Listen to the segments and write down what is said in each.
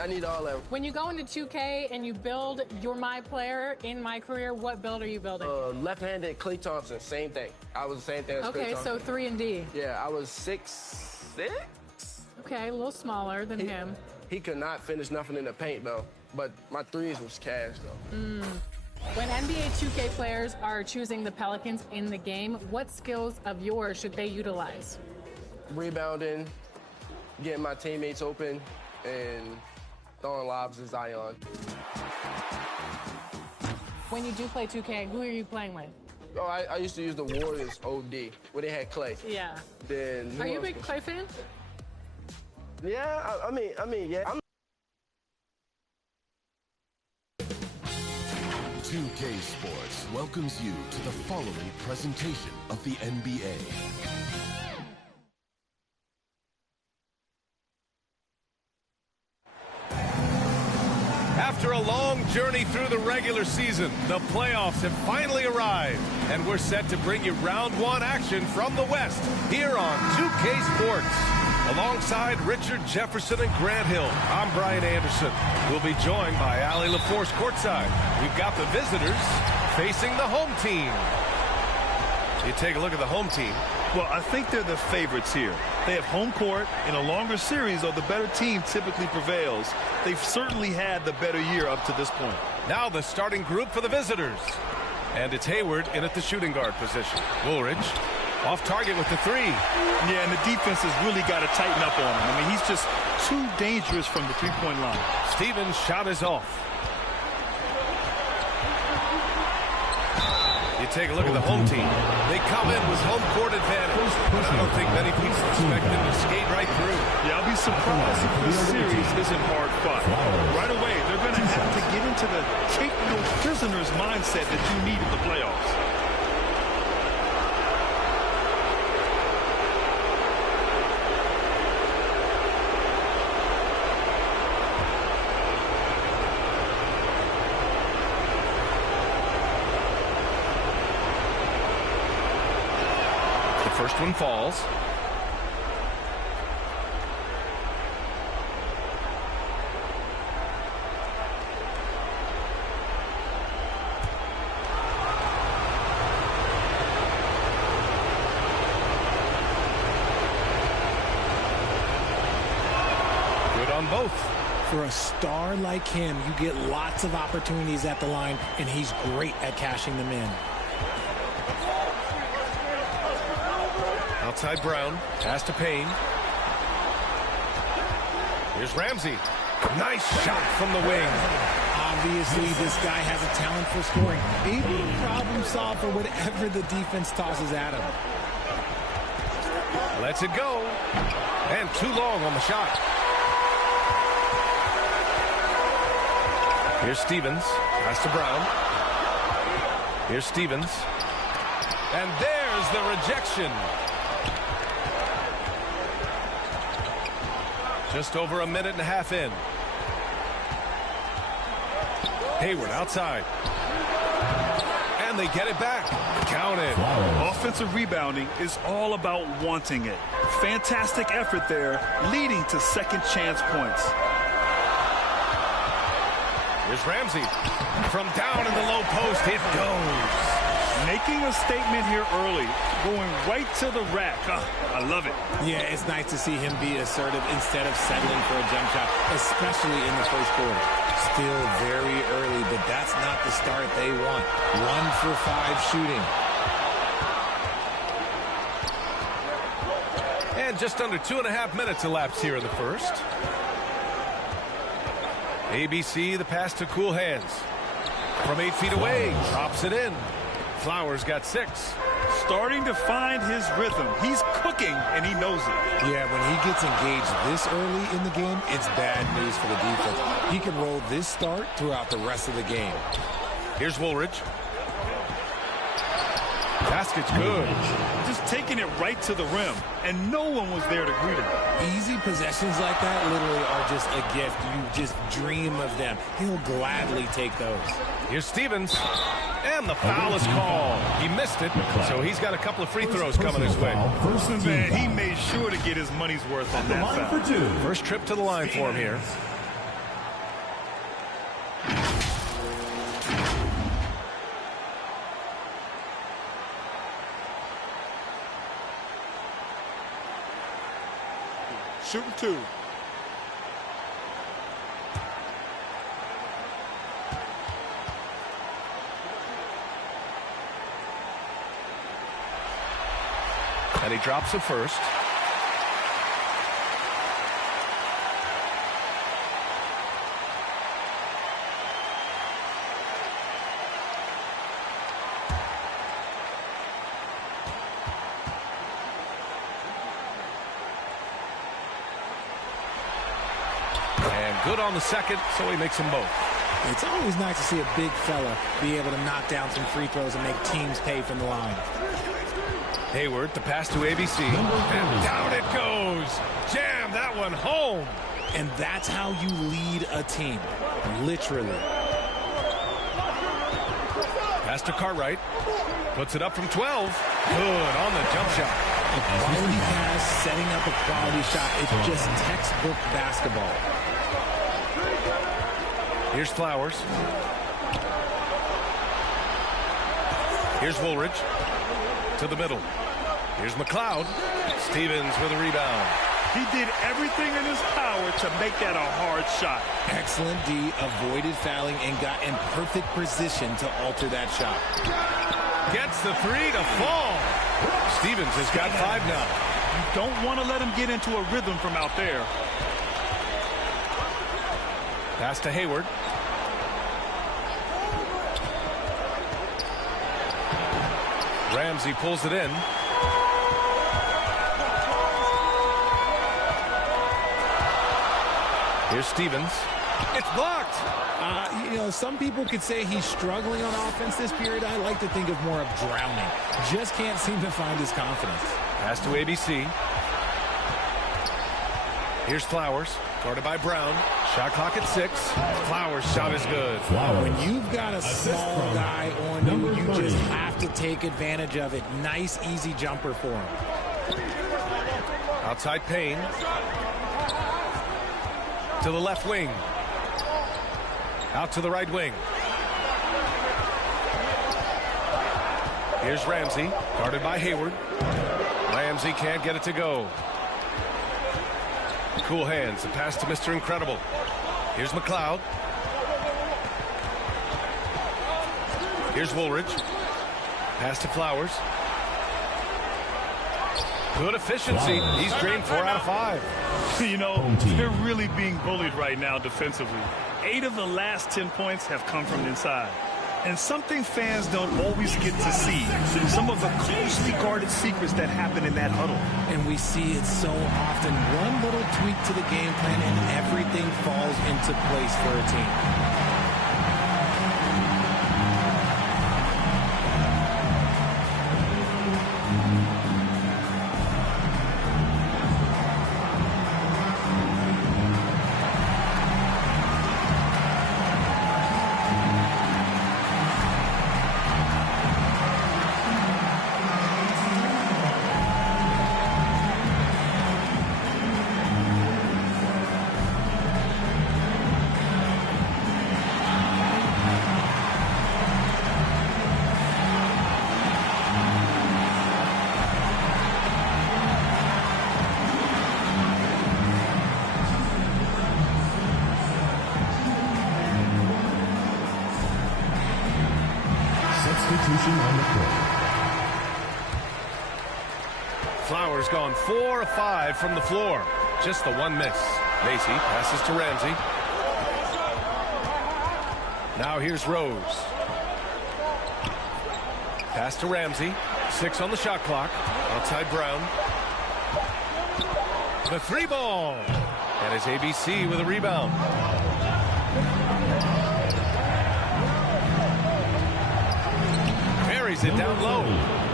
I need all that. When you go into 2K and you build your My Player in My Career, what build are you building? Left-handed Klay Thompson, same thing. I was the same thing as Klay Thompson. Okay, so 3 and D. Yeah, I was 6'6". Okay, a little smaller than him. He could not finish nothing in the paint, though. But my threes was cash, though. When NBA 2K players are choosing the Pelicans in the game, what skills of yours should they utilize? Rebounding, getting my teammates open, and throwing lobs to Zion. When you do play 2K, who are you playing with? Oh, I used to use the Warriors OD, where they had Klay. Yeah. Then are you a big Klay fan? Yeah, I mean, yeah. 2K Sports welcomes you to the following presentation of the NBA. After a long journey through the regular season, the playoffs have finally arrived, and we're set to bring you round one action from the West here on 2K Sports. Alongside Richard Jefferson and Grant Hill, I'm Brian Anderson. We'll be joined by Allie LaForce courtside. We've got the visitors facing the home team. You take a look at the home team. Well, I think they're the favorites here. They have home court. In a longer series, though, the better team typically prevails. They've certainly had the better year up to this point. Now the starting group for the visitors. And it's Hayward in at the shooting guard position. Woolridge off target with the three. Yeah, and the defense has really got to tighten up on him. I mean, he's just too dangerous from the three-point line. Stevens' shot is off. You take a look at the home team. They come in with home court advantage. But I don't think many people expect them to skate right through. Yeah, I'll be surprised if this series isn't hard fought. Right away, they're going to have to get into the take no prisoners mindset that you need in the playoffs. First one falls. Good on both. For a star like him, you get lots of opportunities at the line, and he's great at cashing them in. Outside Brown, pass to Payne. Here's Ramsey. Nice shot from the wing. Obviously, this guy has a talent for scoring. Able to problem solve for whatever the defense tosses at him. Lets it go. And too long on the shot. Here's Stevens. Pass to Brown. Here's Stevens. And there's the rejection. Just over a minute and a half in. Hayward outside. And they get it back. Counted. Offensive rebounding is all about wanting it. Fantastic effort there, leading to second chance points. Here's Ramsey. From down in the low post, it goes. Making a statement here early, going right to the rack. I love it. Yeah, it's nice to see him be assertive instead of settling for a jump shot, especially in the first quarter. Still very early, but that's not the start they want. 1 for 5 shooting. And just under 2.5 minutes elapsed here in the first. ABC, the pass to Cool Hands. From 8 feet away, drops it in. Flowers got 6. Starting to find his rhythm. He's cooking, and he knows it. Yeah, when he gets engaged this early in the game, it's bad news for the defense. He can roll this start throughout the rest of the game. Here's Woolridge. Basket's good. Just taking it right to the rim, and no one was there to greet him. Easy possessions like that literally are just a gift. You just dream of them. He'll gladly take those. Here's Stevens. And the foul is called. He missed it, so he's got a couple of free throws coming his way. Man, he made sure to get his money's worth on that foul. First trip to the line for him here. shooting 2. And he drops it first. And good on the second, so he makes them both. It's always nice to see a big fella be able to knock down some free throws and make teams pay from the line. Hayward, the pass to ABC, and down it goes. Jam that one home. And that's how you lead a team, literally. Pass to Cartwright, puts it up from 12. Good on the jump shot. A quality pass, setting up a quality shot. It's just textbook basketball. Here's Flowers. Here's Woolridge to the middle. Here's McLeod. Stevens with a rebound. He did everything in his power to make that a hard shot. Excellent D, avoided fouling and got in perfect position to alter that shot. Gets the 3 to fall. Stevens has got 5 now. You don't want to let him get into a rhythm from out there. Pass to Hayward. Ramsey pulls it in. Here's Stevens. It's blocked. Some people could say he's struggling on offense this period. I like to think of more of drowning. Just can't seem to find his confidence. Pass to ABC. Here's Flowers, guarded by Brown. Shot clock at 6. Flowers' shot is good. When you've got a small guy on you, you just have to take advantage of it. Nice, easy jumper for him. Outside Payne. To the left wing. Out to the right wing. Here's Ramsey, guarded by Hayward. Ramsey can't get it to go. Cool hands, the pass to Mr. Incredible. Here's McLeod. Here's Woolridge. Pass to Flowers. Good efficiency. He's drained 4 out of 5. They're really being bullied right now defensively. 8 of the last 10 points have come from inside. And something fans don't always get to see, some of the closely guarded secrets that happen in that huddle. And we see it so often. One little tweak to the game plan and everything falls into place for a team. On the court. Flowers gone 4 of 5 from the floor. Just the one miss. Macy passes to Ramsey. Now here's Rose. Pass to Ramsey. 6 on the shot clock. Outside Brown. The 3 ball. And it's ABC with a rebound. It down low.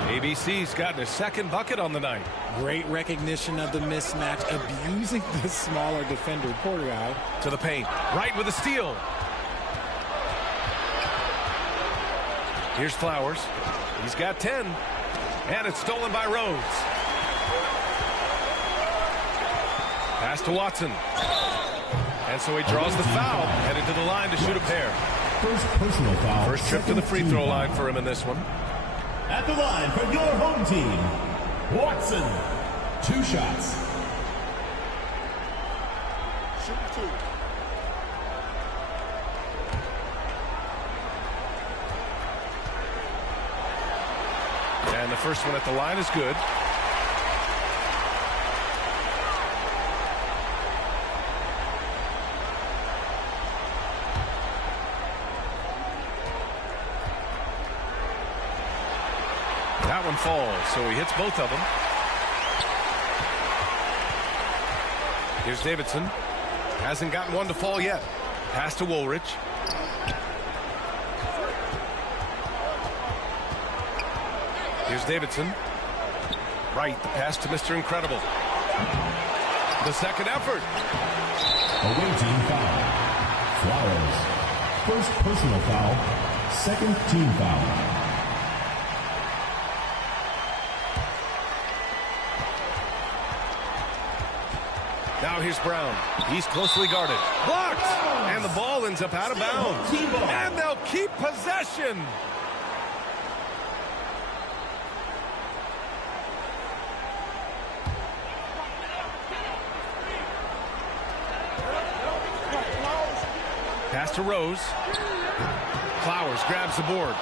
ABC's gotten his 2nd bucket on the night. Great recognition of the mismatch, abusing the smaller defender. Poor guy. To the paint. Right with a steal. Here's Flowers. He's got 10. And it's stolen by Rhodes. Pass to Watson. And so he draws the foul. Headed to the line to shoot a pair. First personal foul. First trip to the free throw line for him in this one. At the line for your home team, Watson. 2 shots. And the first one at the line is good. That one falls, so he hits both of them. Here's Davidson. Hasn't gotten one to fall yet. Pass to Woolridge. Here's Davidson. Right, the pass to Mr. Incredible. The second effort. Away team foul. Flowers. First personal foul. Second team foul. Now here's Brown. He's closely guarded. Blocked! And the ball ends up out of bounds. And they'll keep possession. Pass to Rose. Flowers grabs the board.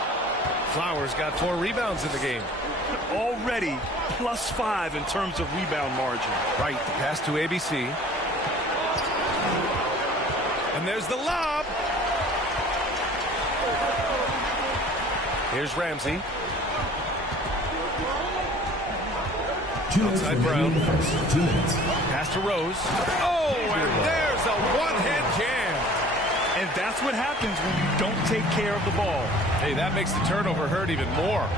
Flowers got 4 rebounds in the game. Already +5 in terms of rebound margin. Right, the pass to ABC. And there's the lob. Here's Ramsey. Outside Brown. 2 minutes. Pass to Rose. Oh, and there's a one-hand jam. And that's what happens when you don't take care of the ball. Hey, that makes the turnover hurt even more.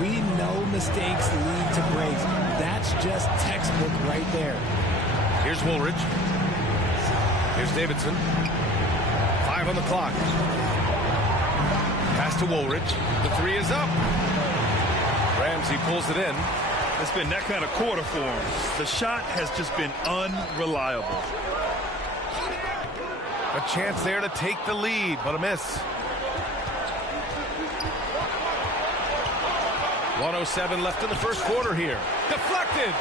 We know mistakes lead to breaks. That's just textbook right there. Here's Woolridge. Here's Davidson. 5 on the clock. Pass to Woolridge. The 3 is up. Ramsey pulls it in. It's been that kind of quarter for him. The shot has just been unreliable. A chance there to take the lead, but a miss. 1:07 left in the first quarter here. Deflected.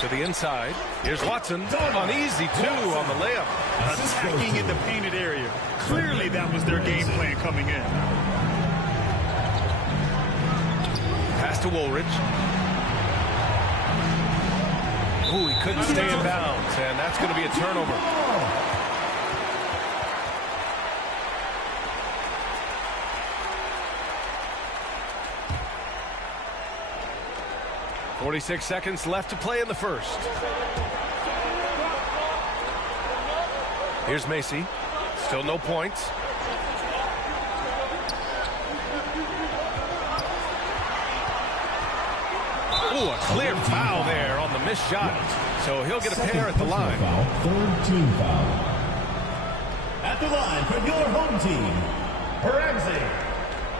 To the inside. Here's Watson. An easy 2 on the layup. Attacking in the painted area. Clearly that was their game plan coming in. Pass to Woolridge. Ooh, he couldn't stay in bounds, and that's going to be a turnover. .46 seconds left to play in the first. Here's Macy. Still no points. Ooh, a clear foul there on the missed shot. So he'll get a pair at the line. Foul, third team foul. At the line for your home team, Ramsey.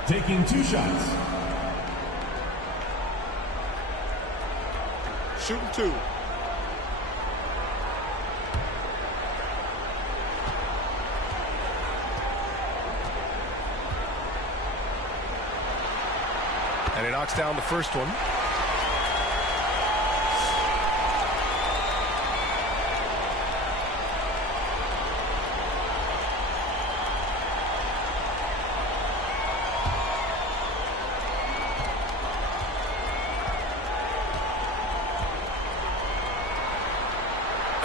Taking 2 shots. Shooting 2. And he knocks down the first one.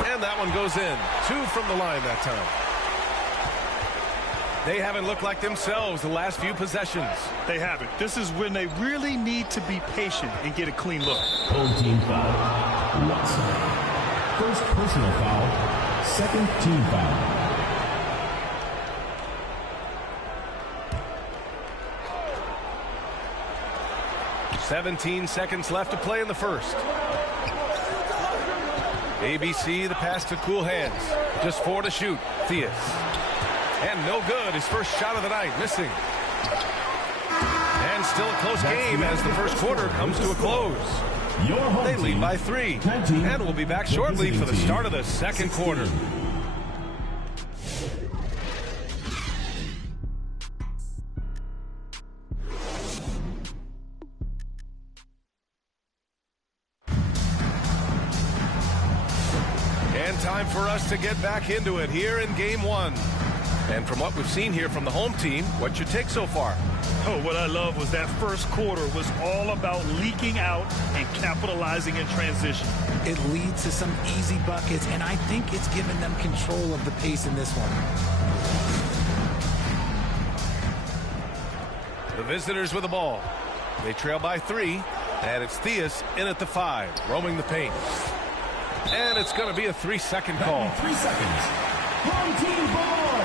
And that one goes in. 2 from the line that time. They haven't looked like themselves the last few possessions. They haven't. This is when they really need to be patient and get a clean look. Home team foul. Watson. First personal foul. Second team foul. .17 seconds left to play in the first. ABC, the pass to cool hands. Just 4 to shoot. Theus. And no good. His first shot of the night, missing. And still a close game as the first quarter comes to a close. They lead by 3. And we'll be back shortly for the start of the second quarter. And time for us to get back into it here in game one. And from what we've seen here from the home team, what's your take so far? Oh, what I love was that first quarter was all about leaking out and capitalizing in transition. It leads to some easy buckets, and I think it's given them control of the pace in this one. The visitors with the ball. They trail by 3, and it's Theus in at the 5, roaming the paint. And it's going to be a 3-second call. 3 seconds. Home team ball.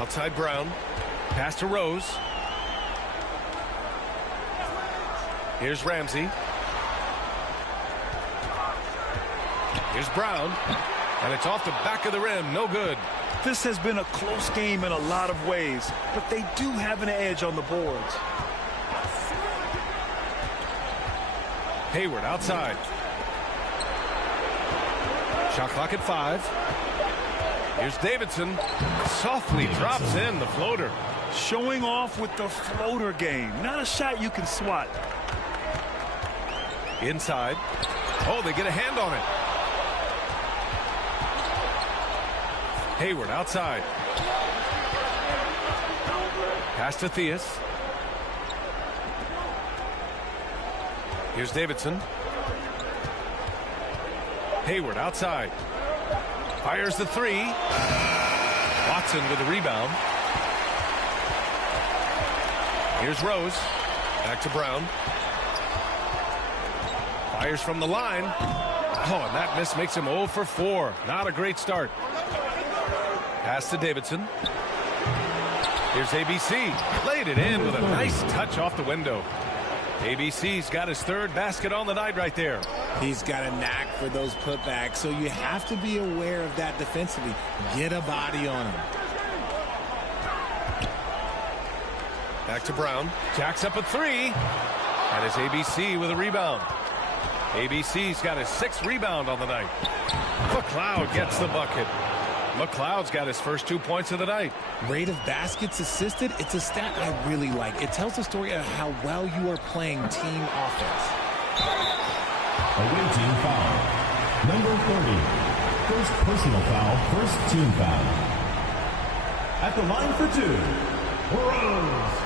Outside Brown. Pass to Rose. Here's Ramsey. Here's Brown. And it's off the back of the rim. No good. This has been a close game in a lot of ways, but they do have an edge on the boards. Hayward outside. Shot clock at 5. Here's Davidson. Softly drops in the floater. Showing off with the floater game. Not a shot you can swat. Inside. Oh, they get a hand on it. Hayward outside. Pass to Theus. Here's Davidson. Hayward outside. Fires the 3. Watson with the rebound. Here's Rose. Back to Brown. Fires from the line. Oh, and that miss makes him 0 for 4. Not a great start. Pass to Davidson. Here's ABC. Laid it in with a nice touch off the window. ABC's got his 3rd basket on the night right there. He's got a knack for those putbacks, so you have to be aware of that defensively. Get a body on him. Back to Brown. Jacks up a 3. And it's ABC with a rebound. ABC's got his 6th rebound on the night. McLeod gets the bucket. McLeod's got his first 2 points of the night. Rate of baskets assisted, it's a stat I really like. It tells the story of how well you are playing team offense. Away team foul. Number 30. First personal foul, first team foul. At the line for 2, Rose.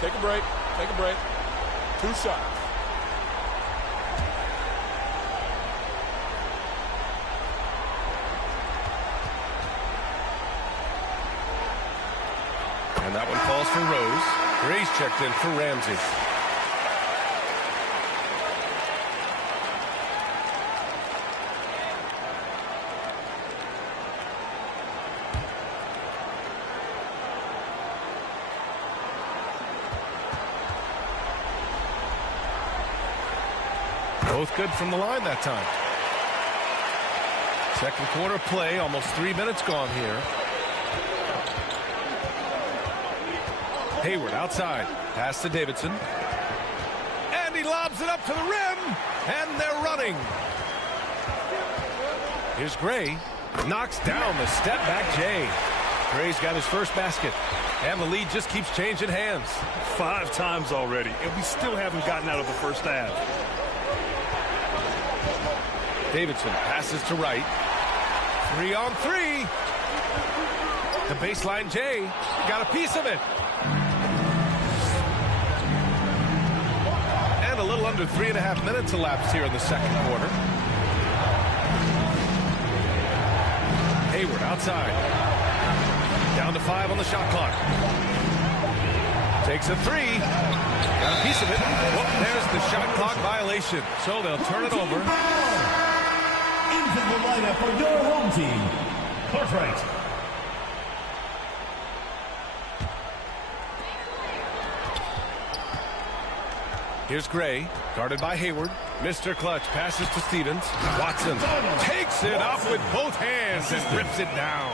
Take a break. Take a break. 2 shots. And that one falls for Rose. Gray's checked in for Ramsey. Both good from the line that time. Second quarter play, almost 3 minutes gone here. Hayward outside. Pass to Davidson. And he lobs it up to the rim. And they're running. Here's Gray. Knocks down the step back Jay. Gray's got his first basket. And the lead just keeps changing hands. 5 times already, and we still haven't gotten out of the first half. Davidson passes to Wright. 3 on 3. The baseline Jay got a piece of it. And a little under 3.5 minutes elapsed here in the second quarter. Hayward outside. Down to 5 on the shot clock. Takes a 3. Got a piece of it. Well, there's the shot clock violation. So they'll turn it over. Into the lineup for your home team, Cartwright. Here's Gray, guarded by Hayward. Mr. Clutch passes to Stevens. Watson takes it up with both hands and rips it down.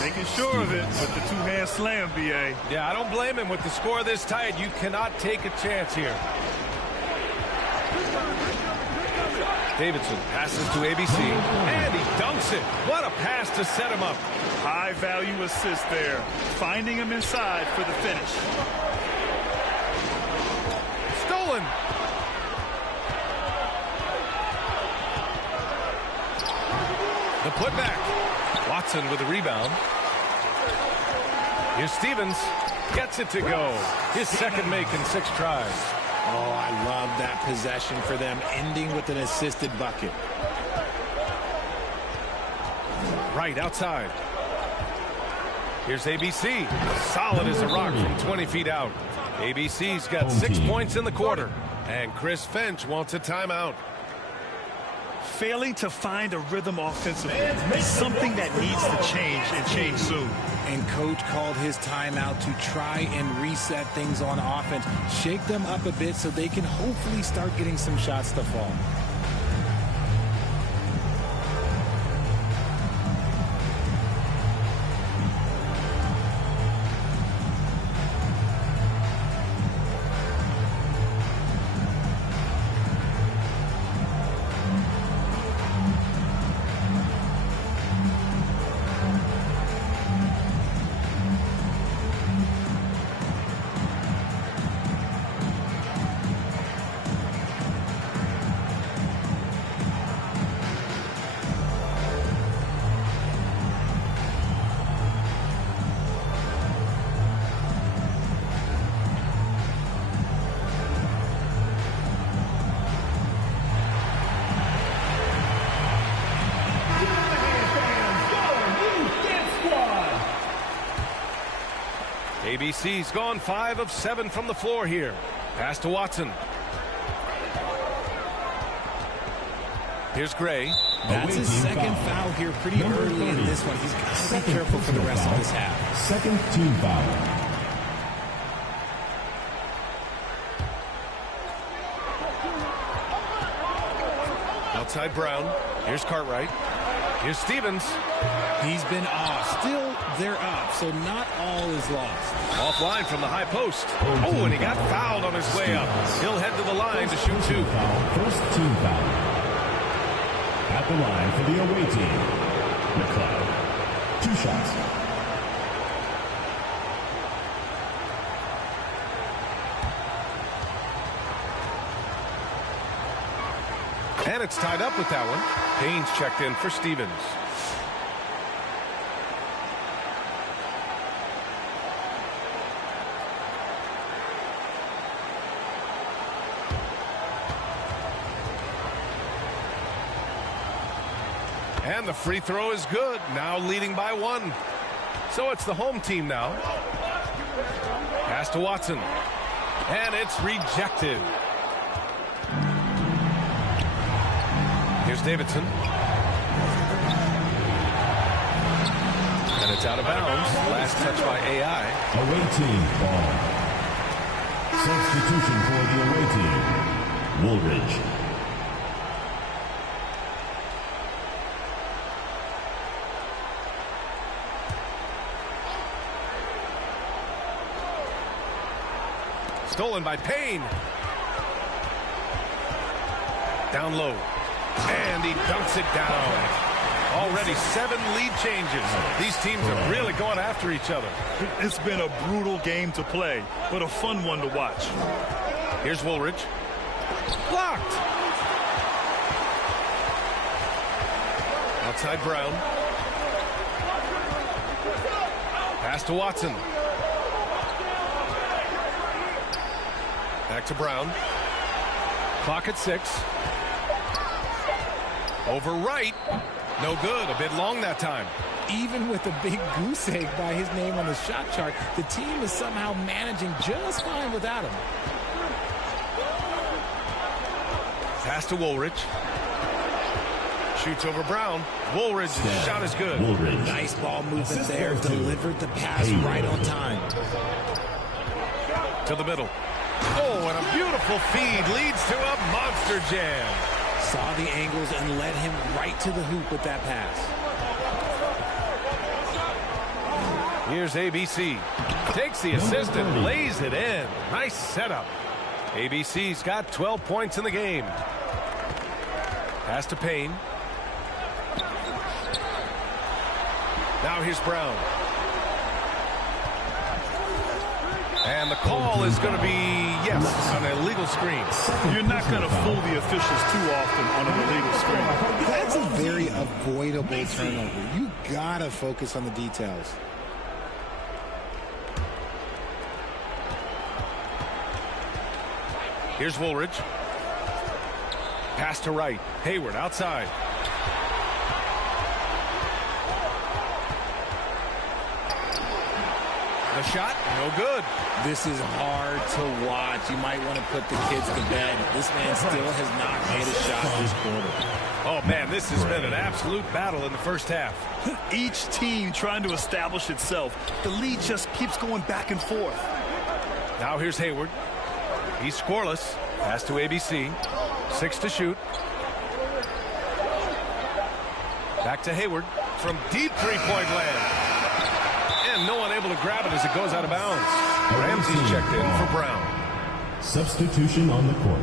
Making sure of it with the 2-hand slam, B.A. Yeah, I don't blame him. With the score this tight, you cannot take a chance here. Davidson passes to ABC, and he dunks it. What a pass to set him up. High-value assist there. Finding him inside for the finish. Stolen. The putback. Watson with the rebound. Here's Stevens. Gets it to go. His second make in 6 tries. Oh, I love that possession for them, ending with an assisted bucket. Right outside. Here's ABC. Solid as a rock from 20 feet out. ABC's got 6 points in the quarter. And Chris Finch wants a timeout. Failing to find a rhythm offensively is something that needs to change, and change soon. And coach called his timeout to try and reset things on offense, shake them up a bit so they can hopefully start getting some shots to fall. ABC's gone 5 of 7 from the floor here. Pass to Watson. Here's Gray. That's his second foul here pretty early in this one. He's got to be careful for the rest of this half. Second team foul. Outside Brown. Here's Cartwright. Here's Stevens. He's been off. Still, they're up, so not all is lost. Offline from the high post. Oh, and he got fouled on his way up. He'll head to the line to shoot 2. First team foul. At the line for the away team, McLeod. 2 shots. And it's tied up with that one. Payne's checked in for Stevens. And the free throw is good. Now leading by 1. So it's the home team now. Pass to Watson. And it's rejected. Here's Davidson. And it's out of bounds. Last touch by AI. Away team ball. Substitution for the away team. Woolridge. Stolen by Payne. Down low. And he dunks it down. Already 7 lead changes. These teams are really going after each other. It's been a brutal game to play, but a fun one to watch. Here's Woolridge. Blocked. Outside Brown. Pass to Watson. Back to Brown. Clock at 6. Over right. No good. A bit long that time. Even with a big goose egg by his name on the shot chart, the team is somehow managing just fine without him. Pass to Woolridge. Shoots over Brown. Woolridge's shot is good. Woolridge. Nice ball movement there. Delivered the pass right on time. To the middle. Oh, and a beautiful feed leads to a monster jam. Saw the angles and led him right to the hoop with that pass. Here's ABC. Takes the assist and lays it in. Nice setup. ABC's got 12 points in the game. Pass to Payne. Now here's Brown. And the call is going to be, yes, an illegal screen. You're not going to fool the officials too often on an illegal screen. That's a very avoidable turnover. You got to focus on the details. Here's Woolridge. Pass to right. Hayward outside. The shot, no good. This is hard to watch. You might want to put the kids to bed. This man still has not made a shot this quarter. Oh, man, this has been an absolute battle in the first half. Each team trying to establish itself. The lead just keeps going back and forth. Now here's Hayward. He's scoreless. Pass to ABC. 6 to shoot. Back to Hayward from deep three-point land. And no one able to grab it as it goes out of bounds. Ramsey's checked in for Brown. Substitution on the court.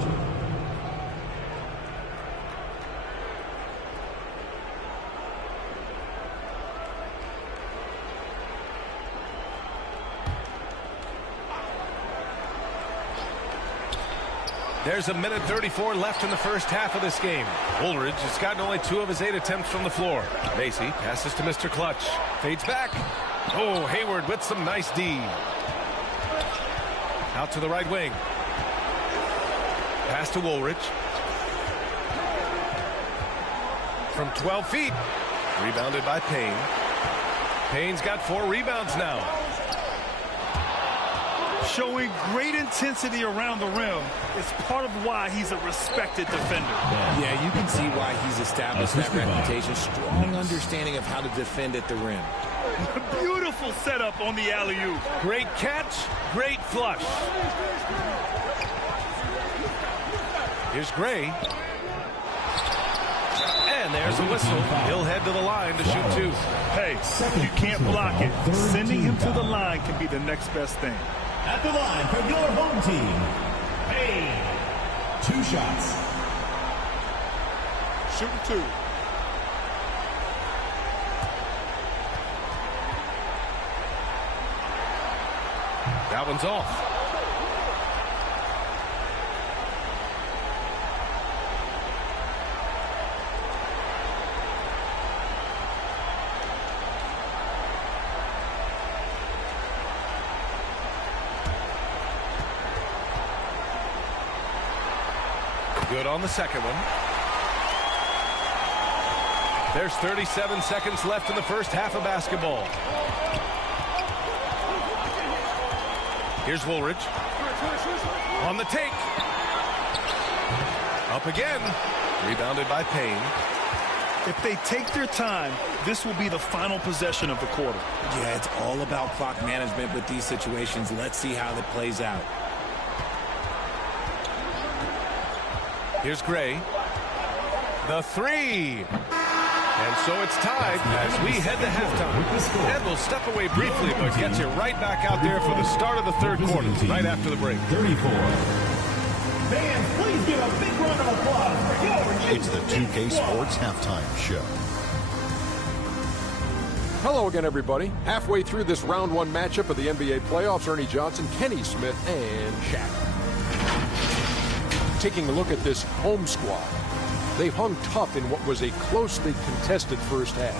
There's a minute 34 left in the first half of this game. Woolridge has gotten only 2 of his 8 attempts from the floor. Macy passes to Mr. Clutch. Fades back. Oh, Hayward with some nice D. Out to the right wing. Pass to Woolridge. From 12 feet. Rebounded by Payne. Payne's got 4 rebounds now. Showing great intensity around the rim is part of why he's a respected defender. Yeah, you can see why he's established that reputation. Strong understanding of how to defend at the rim. Beautiful setup on the alley-oop. Great catch, great flush. Here's Gray. And there's a whistle. He'll head to the line to shoot 2. Hey, you can't block it. Sending him to the line can be the next best thing. At the line for your home team, Payne. 2 shots. Shooting 2. That one's off. Good on the second one. There's 37 seconds left in the first half of basketball. Here's Woolridge. On the take. Up again. Rebounded by Payne. If they take their time, this will be the final possession of the quarter. Yeah, it's all about clock management with these situations. Let's see how that plays out. Here's Gray. The 3. And so it's tied as we head to halftime. And we'll step away briefly, but get you right back out there for the start of the third quarter, right after the break. 34. Fans, please give a big round of applause for your... It's the 2K Sports Halftime Show. Hello again, everybody. Halfway through this round 1 matchup of the NBA playoffs, Ernie Johnson, Kenny Smith, and Shaq. Taking a look at this home squad, they've hung tough in what was a closely contested first half.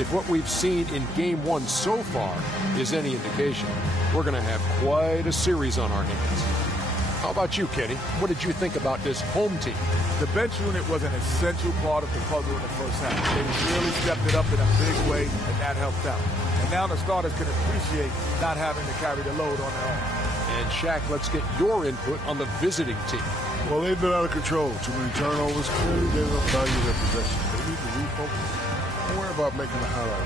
If what we've seen in Game 1 so far is any indication, we're going to have quite a series on our hands. How about you, Kenny? What did you think about this home team? The bench unit was an essential part of the puzzle in the first half. They really stepped it up in a big way, and that helped out. And now the starters can appreciate not having to carry the load on their own. And Shaq, let's get your input on the visiting team. Well, they've been out of control. Too many turnovers. Clearly, they don't value their possession. They need to refocus. Don't worry about making the highlight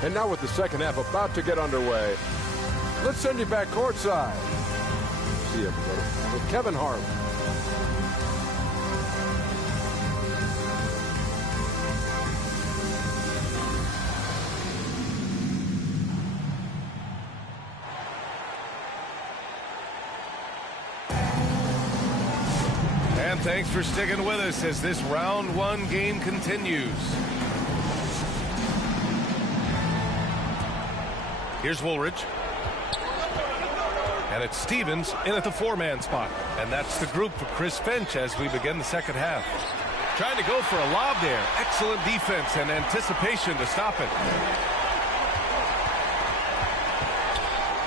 reel. And now with the second half about to get underway, let's send you back courtside. See everybody with Kevin Harlan. thanks for sticking with us as this round one game continues. Here's Woolridge. And it's Stevens in at the four-man spot. And that's the group for Chris Finch as we begin the second half. Trying to go for a lob there. Excellent defense and anticipation to stop it.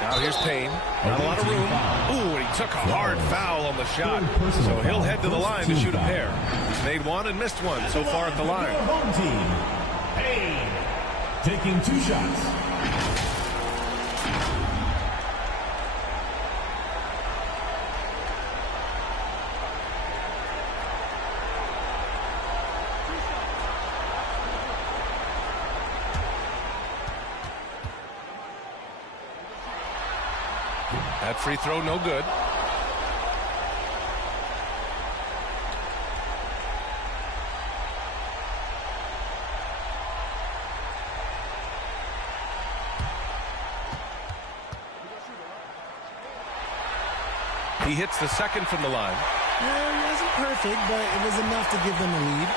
Now here's Payne. Not a lot of room. Ooh, and he took a hard foul on the shot. So he'll head to the line to shoot a pair. He's made one and missed one so far at the line. Home team, Payne, taking 2 shots. That free throw no good. He hits the second from the line. Well, it wasn't perfect, but it was enough to give them a lead.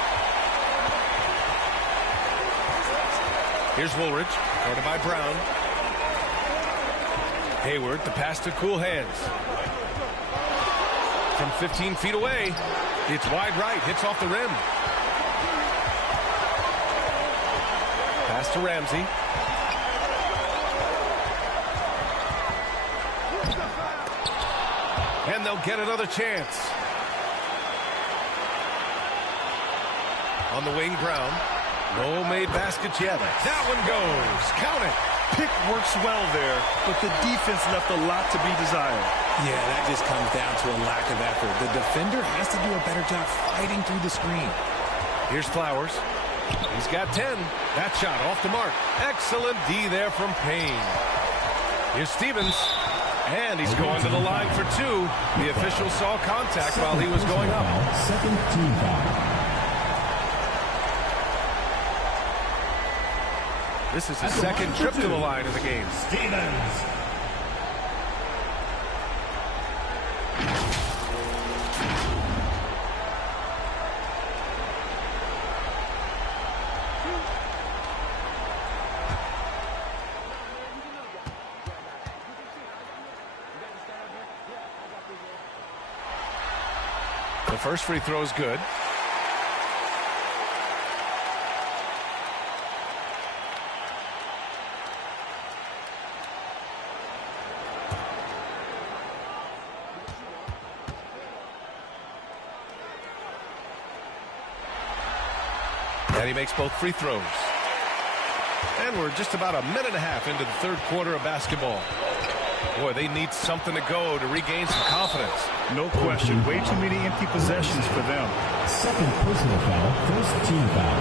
Here's Woolridge, guarded by Brown. Hayward, the pass to Cool Hands. From 15 feet away, it's wide right, hits off the rim. Pass to Ramsey. And they'll get another chance. On the wing, Brown. No made baskets yet. That one goes. Count it. Pick works well there, but the defense left a lot to be desired. Yeah, that just comes down to a lack of effort. The defender has to do a better job fighting through the screen. Here's Flowers. He's got 10. That shot off the mark. Excellent D there from Payne. Here's Stevens. And he's going to the line for 2. The official saw contact while he was going up. Second team foul. This is his second trip to the line of the game. Stevens. The first free throw is good. And he makes both free throws. And we're just about a minute and a half into the third quarter of basketball. Boy, they need something to go to regain some confidence. No question. Way too many empty possessions for them. Second personal foul, first team foul.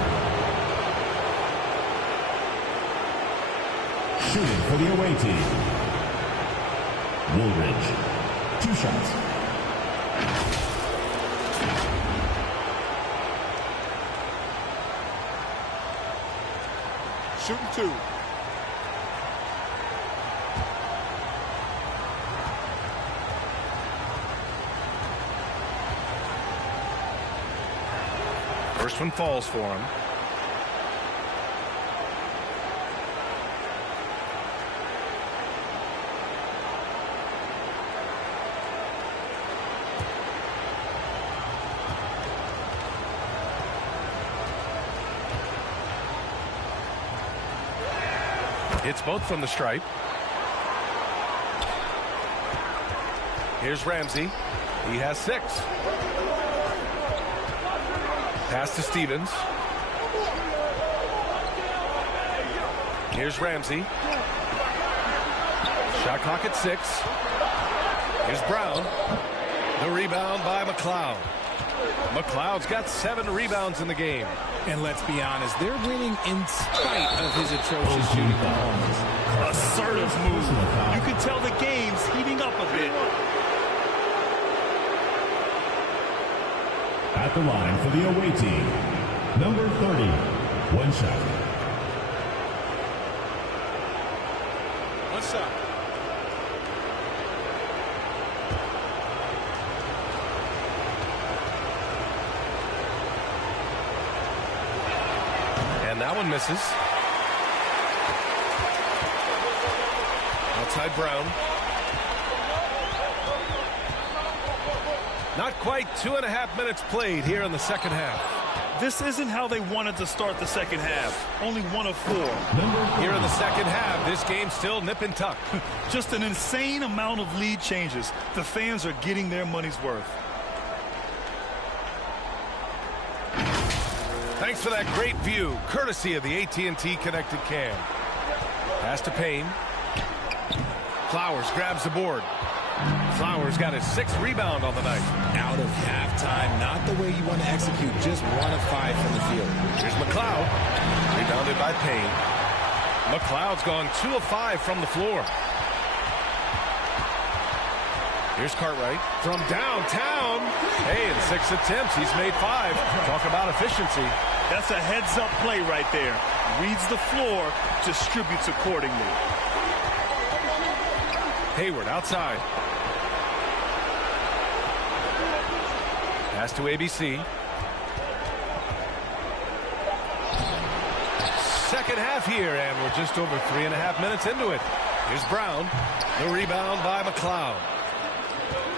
Shooting for the away team. Woolridge. 2 shots. Shooting 2. First one falls for him. Hits both from the stripe. Here's Ramsey. He has 6. Pass to Stevens. Here's Ramsey. Shot clock at 6. Here's Brown. The rebound by McLeod. McLeod's got 7 rebounds in the game. And let's be honest, they're winning in spite of his atrocious shooting performance. Assertive move. You can tell the game's heating up a bit. At the line for the away team, number 30, 1 shot. 1 shot. one misses. Outside Brown. Not quite 2.5 minutes played here in the second half. This isn't how they wanted to start the second half. Only 1 of 4. Here in the second half, this game's still nip and tuck. Just an insane amount of lead changes. The fans are getting their money's worth. Thanks for that great view, courtesy of the AT&T Connected Cam. Pass to Payne. Flowers grabs the board. Flowers got his 6th rebound on the night. Out of halftime, not the way you want to execute, just 1 of 5 from the field. Here's McLeod, rebounded by Payne. McLeod's gone 2 of 5 from the floor. Here's Cartwright from downtown. Hey, in 6 attempts, he's made 5. Talk about efficiency. That's a heads-up play right there. Reads the floor, distributes accordingly. Hayward outside. Pass to ABC. Second half here, and we're just over 3.5 minutes into it. Here's Brown. The rebound by McLeod.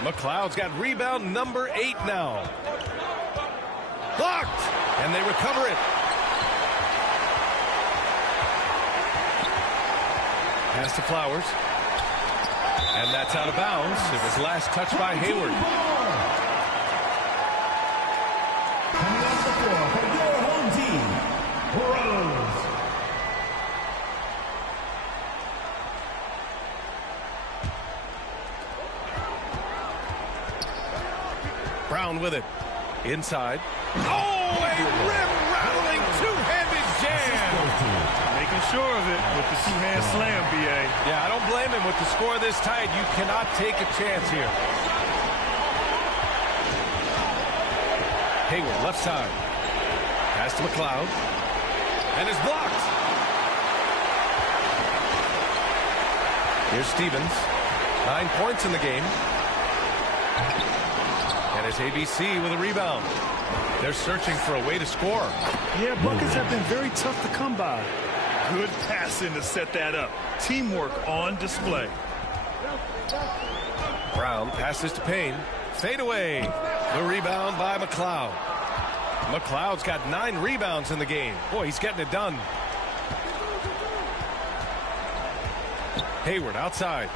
McLeod's got rebound number 8 now. Blocked, and they recover it. Pass to Flowers. And that's out of bounds. It was last touched by Hayward. Coming off the floor for your home team, Rose. Brown with it. Inside. Oh, a rim-rattling two-handed jam. Making sure of it with the two-hand slam, B.A. Yeah, I don't blame him with the score this tight. You cannot take a chance here. Hayward, left side. Pass to McLeod. And is blocked. Here's Stevens. 9 points in the game. And it's ABC with a rebound. They're searching for a way to score. Yeah, buckets have been very tough to come by. Good passing to set that up. Teamwork on display. Brown passes to Payne. Fade away. The rebound by McLeod. McLeod's got 9 rebounds in the game. Boy, he's getting it done. Hayward outside.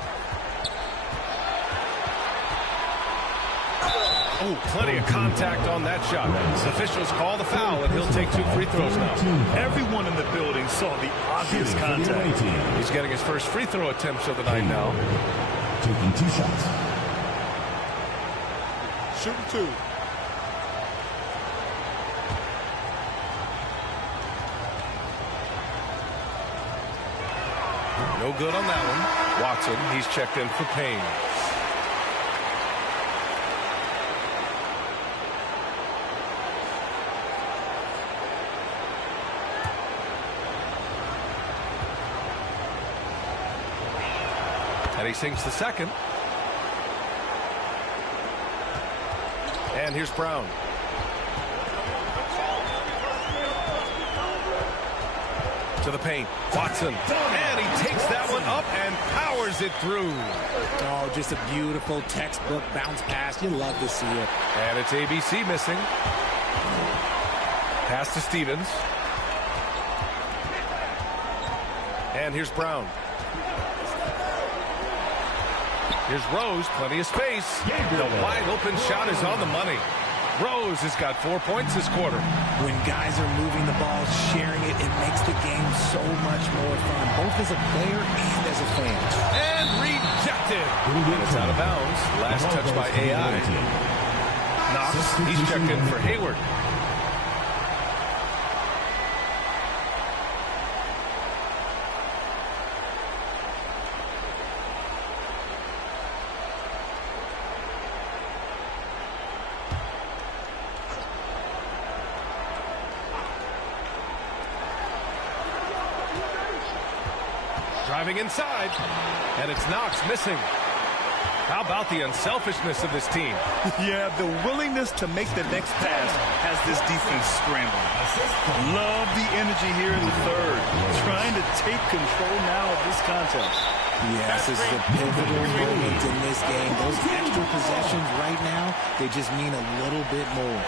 Oh, plenty of contact on that shot. Officials call the foul, and he'll take 2 free throws now. Everyone in the building saw the obvious contact. He's getting his first free throw attempts of the night now. Taking 2 shots. Shooting 2. No good on that one. Watson, he's checked in for Payne. And he sinks the second. And here's Brown. To the paint. Watson. And he takes that one up and powers it through. Oh, just a beautiful textbook bounce pass. You love to see it. And it's ABC missing. Pass to Stevens. And here's Brown. Here's Rose, plenty of space. The wide open shot is on the money. Rose has got 4 points this quarter. When guys are moving the ball, sharing it, it makes the game so much more fun, both as a player and as a fan. And rejected. It's out of bounds. Last touch by AI. Knox, he's checked in for Hayward. Driving inside, and it's Knox missing. How about the unselfishness of this team? Yeah, the willingness to make the next pass has this defense scrambling. Love the energy here in the third. Trying to take control now of this contest. Yes, this is a pivotal moment in this game. Those extra possessions right now, they just mean a little bit more.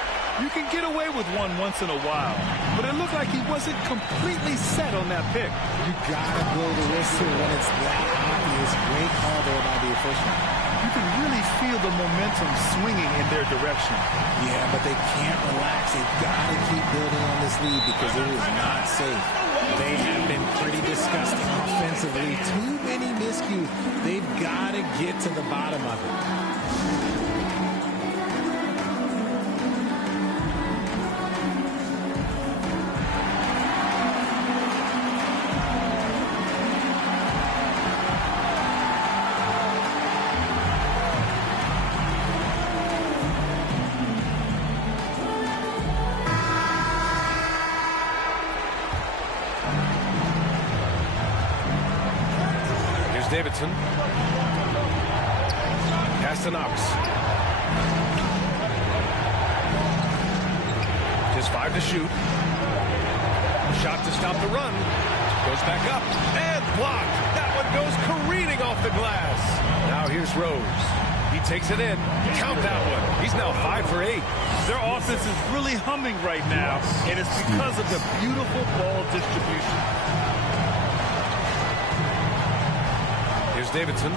You can get away with one once in a while, but it looked like he wasn't completely set on that pick. You gotta blow the whistle when it's that obvious. Great call there by the official. You can really feel the momentum swinging in their direction. Yeah, but they can't relax. They've got to keep building on this lead because it is not safe. They have been pretty disgusting offensively. Too many miscues. They've got to get to the bottom of it. Davidson. Pass to Knox. Just 5 to shoot. Shot to stop the run. Goes back up and blocked. That one goes careening off the glass. Now here's Rose. He takes it in. Count that one. He's now 5 for 8. Their offense is really humming right now, and it's because of the beautiful ball distribution. Here's Davidson.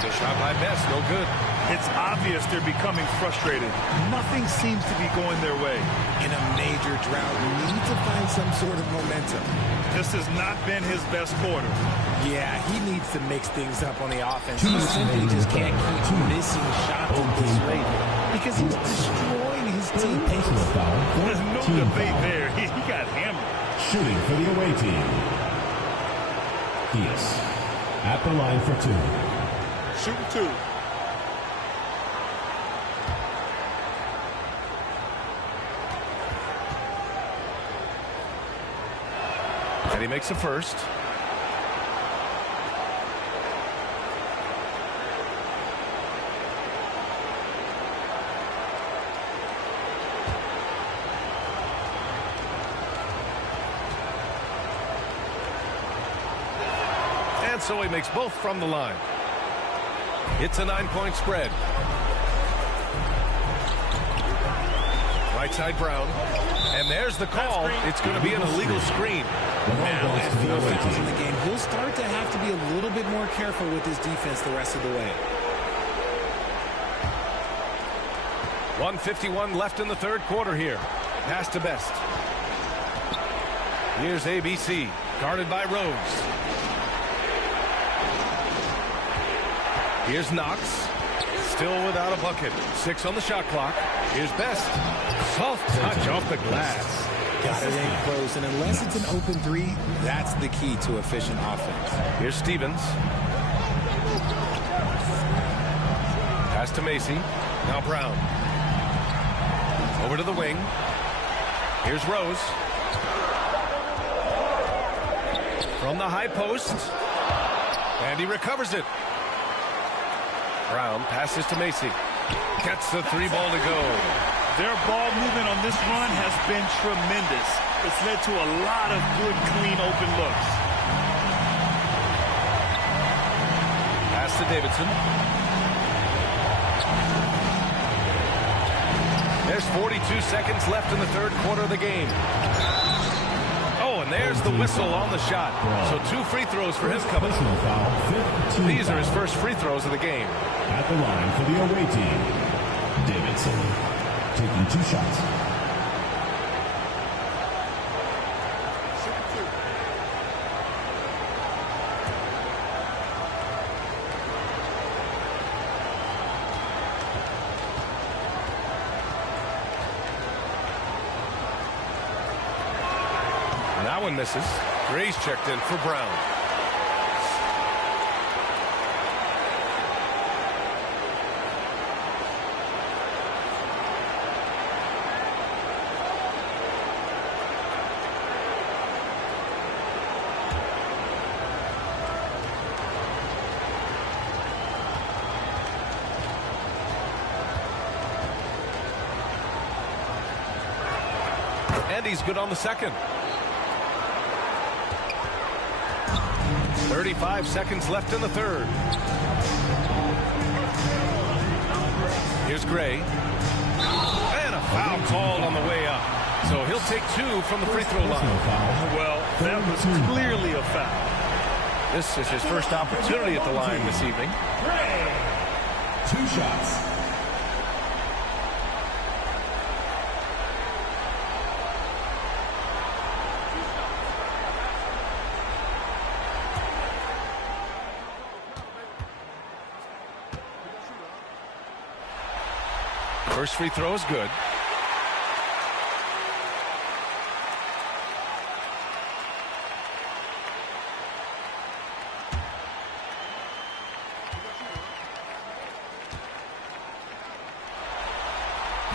The shot by Best, no good. It's obvious they're becoming frustrated. Nothing seems to be going their way. In a major drought, we need to find some sort of momentum. This has not been his best quarter. Yeah, he needs to mix things up on the offense. He simply just can't keep missing shots at this rate because he's destroying his teammates. There's no debate there. He got hammered. Shooting for the away team. He is at the line for 2. Shooting 2. And he makes a first. And so he makes both from the line. It's a 9-point spread. Right side Brown. And there's the call. It's going to be an illegal screen. Now with 4 fouls in the game, he'll start to have to be a little bit more careful with his defense the rest of the way. 1:51 left in the third quarter here. Pass to Best. Here's ABC, guarded by Rose. Here's Knox, still without a bucket. 6 on the shot clock. Here's Best. Soft touch off the glass. Got it in close, and unless it's an open 3, that's the key to efficient offense. Here's Stevens. Pass to Macy. Now Brown. Over to the wing. Here's Rose. From the high post. And he recovers it. Brown passes to Macy. Gets the 3 ball to go. Their ball movement on this run has been tremendous. It's led to a lot of good, clean, open looks. Pass to Davidson. There's 42 seconds left in the third quarter of the game. Oh, and there's the whistle on the shot. So 2 free throws for him coming. These are his first free throws of the game. At the line for the away team, Davidson taking 2 shots. That one misses. Gray's checked in for Brown. And he's good on the second. 35 seconds left in the third. Here's Gray. And a foul called on the way up. So he'll take 2 from the free throw line. Well, that was clearly a foul. This is his first opportunity at the line this evening. 2 shots. First free throw is good.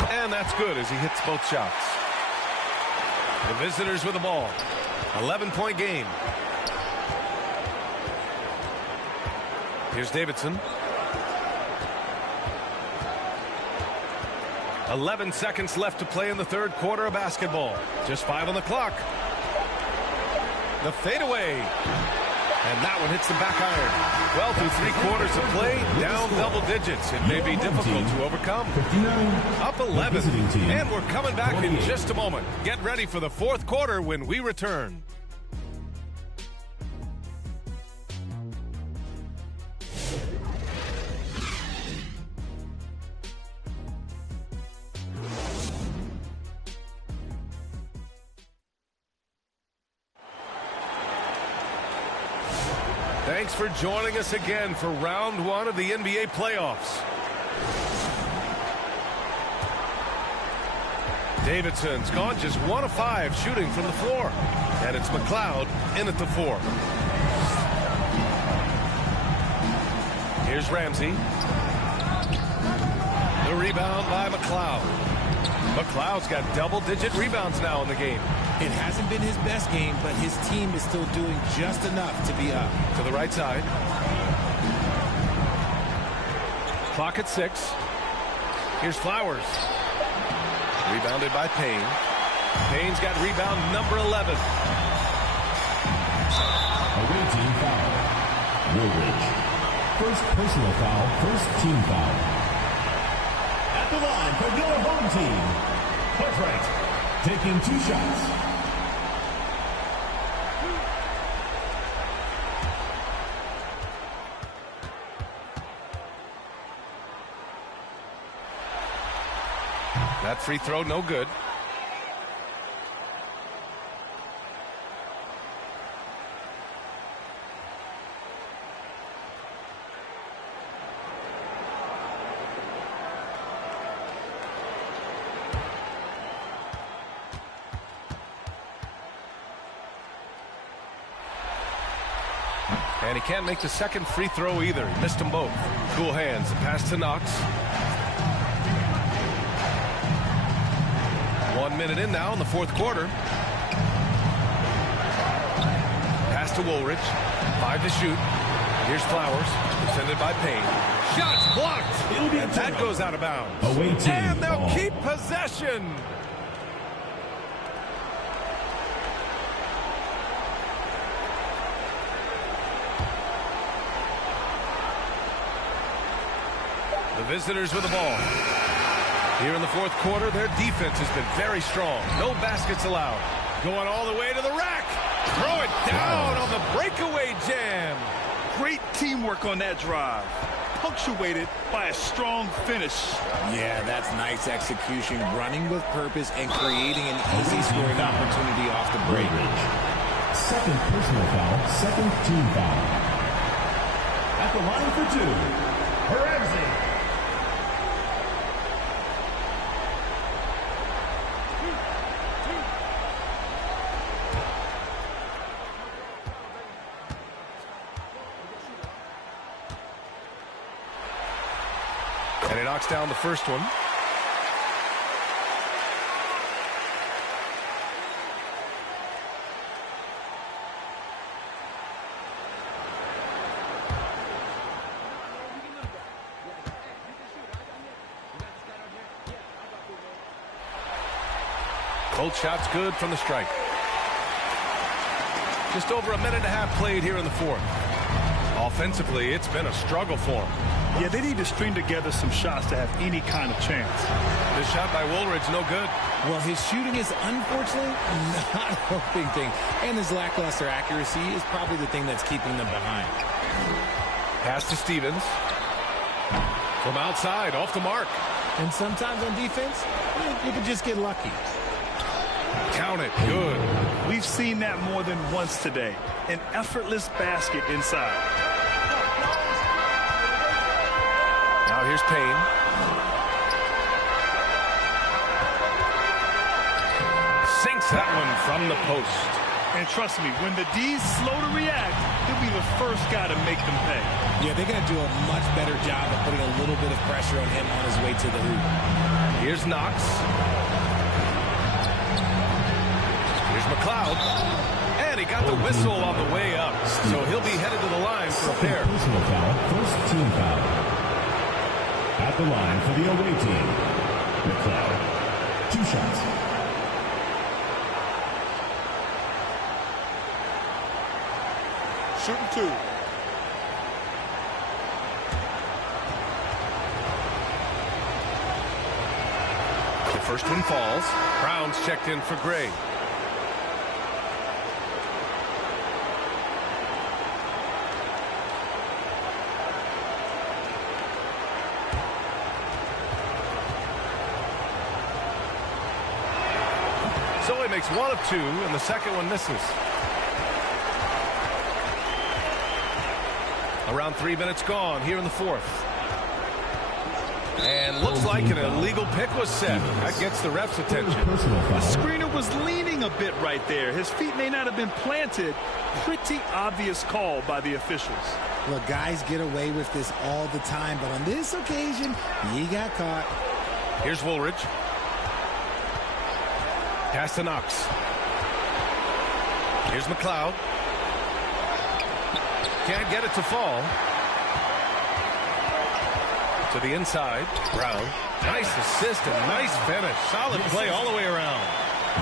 And that's good as he hits both shots. The visitors with the ball. 11-point game. Here's Davidson. 11 seconds left to play in the third quarter of basketball. Just 5 on the clock. The fadeaway. And that one hits the back iron. Well, through 3 quarters of play, down double digits. It may be difficult to overcome. Up 11. And we're coming back in just a moment. Get ready for the fourth quarter when we return. Thanks for joining us again for round 1 of the NBA playoffs. Davidson's gone just 1 of 5 shooting from the floor. And it's McLeod in at the 4. Here's Ramsey. The rebound by McLeod. McLeod's got double-digit rebounds now in the game. It hasn't been his best game, but his team is still doing just enough to be up. To the right side. Clock at 6. Here's Flowers. Rebounded by Payne. Payne's got rebound number 11. Away team foul. Woolridge. First personal foul, first team foul. At the line for your home team. Cartwright taking 2 shots. That free throw, no good. And he can't make the second free throw either. He missed them both. Cool hands. The pass to Knox. 1 minute in now in the fourth quarter. Pass to Woolridge. 5 to shoot. Here's Flowers. Defended by Payne. Shots blocked. And that goes out of bounds. And they'll keep possession. The visitors with the ball. Here in the fourth quarter, their defense has been very strong. No baskets allowed. Going all the way to the rack. Throw it down on the breakaway jam. Great teamwork on that drive. Punctuated by a strong finish. Yeah, that's nice execution. Running with purpose and creating an easy scoring opportunity off the break. Second personal foul, second team foul. At the line for 2, Ramsey. And he knocks down the first one. Both shots good from the stripe. Just over a minute and a half played here in the fourth. Offensively, it's been a struggle for them. Yeah, they need to string together some shots to have any kind of chance. This shot by Woolridge, no good. Well, his shooting is unfortunately not a big thing. And his lackluster accuracy is probably the thing that's keeping them behind. Pass to Stevens. From outside, off the mark. And sometimes on defense, you can just get lucky. Count it. Good. We've seen that more than once today. An effortless basket inside. Now here's Payne. Sinks that one from the post. And trust me, when the D's slow to react, he'll be the first guy to make them pay. Yeah, they're going to do a much better job of putting a little bit of pressure on him on his way to the hoop. Here's Knox. Here's McLeod. And he got the whistle on the way up. So he'll be headed to the line for a pair. Personal foul, first team foul. At the line for the away team, McLeod. 2 shots. Shooting 2. The first one falls. Brown's checked in for Gray. So he makes 1 of 2, and the second one misses. Around 3 minutes gone here in the fourth. And looks like an illegal pick was set. That gets the ref's attention. The screener was leaning a bit right there. His feet may not have been planted. Pretty obvious call by the officials. Look, guys get away with this all the time, but on this occasion, he got caught. Here's Woolridge. Pass to Knox. Here's McLeod. Can't get it to fall. To the inside. Brown. Nice assist and nice finish. Solid play all the way around.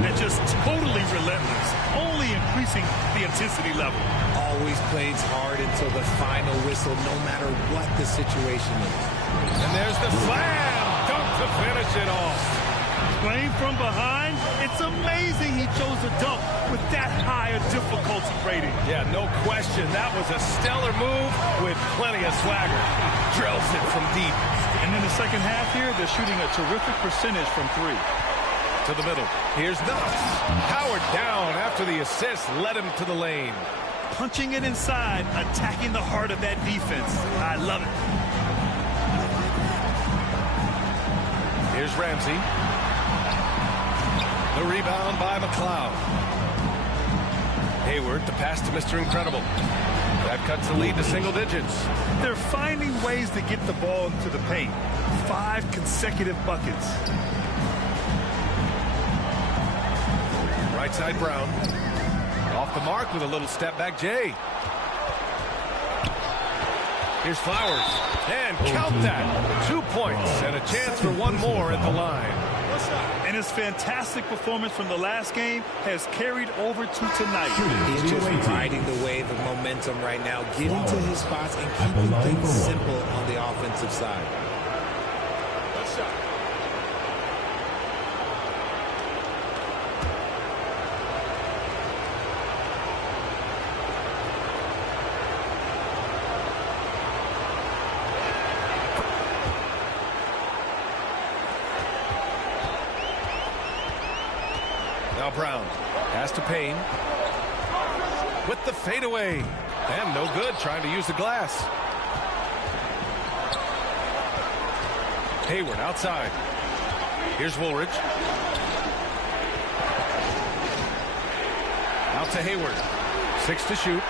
And just totally relentless. Only increasing the intensity level. Always plays hard until the final whistle, no matter what the situation is. And there's the slam. Dunk to finish it off. Playing from behind, it's amazing he chose a dunk with that high a difficulty rating. Yeah, no question. That was a stellar move with plenty of swagger. Drills it from deep. And in the second half here, they're shooting a terrific percentage from 3. To the middle. Here's Knox. Howard down after the assist led him to the lane. Punching it inside, attacking the heart of that defense. I love it. Here's Ramsey. The rebound by McLeod. Hayward, the pass to Mr. Incredible. That cuts the lead to single digits. They're finding ways to get the ball into the paint. 5 consecutive buckets. Right side Brown. Off the mark with a little step back Jay. Here's Flowers. And count that. 2 points and a chance for 1 more at the line. And his fantastic performance from the last game has carried over to tonight. He's just riding the wave of momentum right now, getting to his spots and keeping things simple on the offensive side. Now Brown. Pass to Payne. With the fadeaway. And no good, trying to use the glass. Hayward outside. Here's Woolridge. Out to Hayward. 6 to shoot.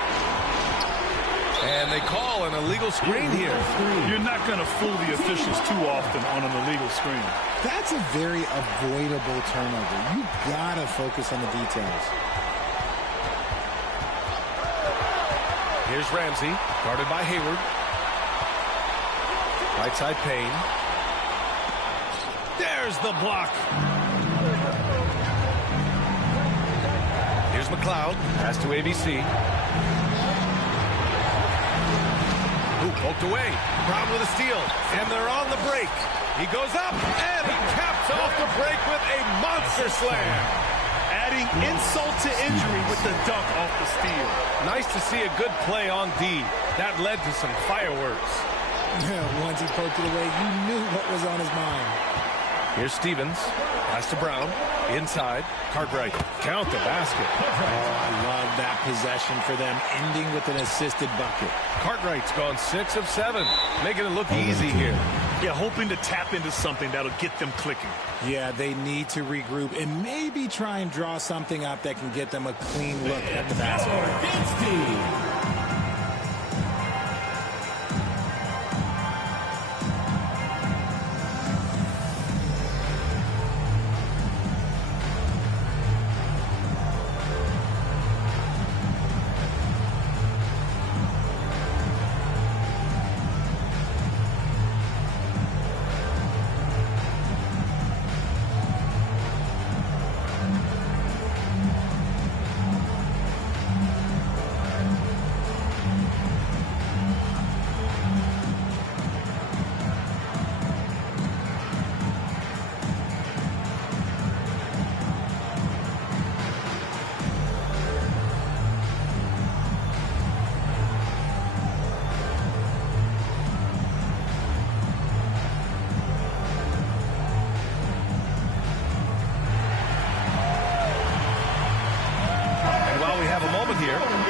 And they call an illegal screen here. You're not going to fool the officials too often on an illegal screen. That's a very avoidable turnover. You gotta focus on the details. Here's Ramsey, guarded by Hayward. Right side Payne. There's the block. McLeod. Pass to ABC. Ooh, poked away. Brown with a steal. And they're on the break. He goes up, and he caps off the break with a monster slam. Adding insult to injury with the dunk off the steal. Nice to see a good play on D. That led to some fireworks. Once he poked it away, you knew what was on his mind. Here's Stevens. Pass to Brown. Inside. Cartwright. Count the basket. Oh, I love that possession for them, ending with an assisted bucket. Cartwright's gone 6 of 7, making it look easy here. Yeah, hoping to tap into something that'll get them clicking. Yeah, they need to regroup and maybe try and draw something up that can get them a clean look at the basket.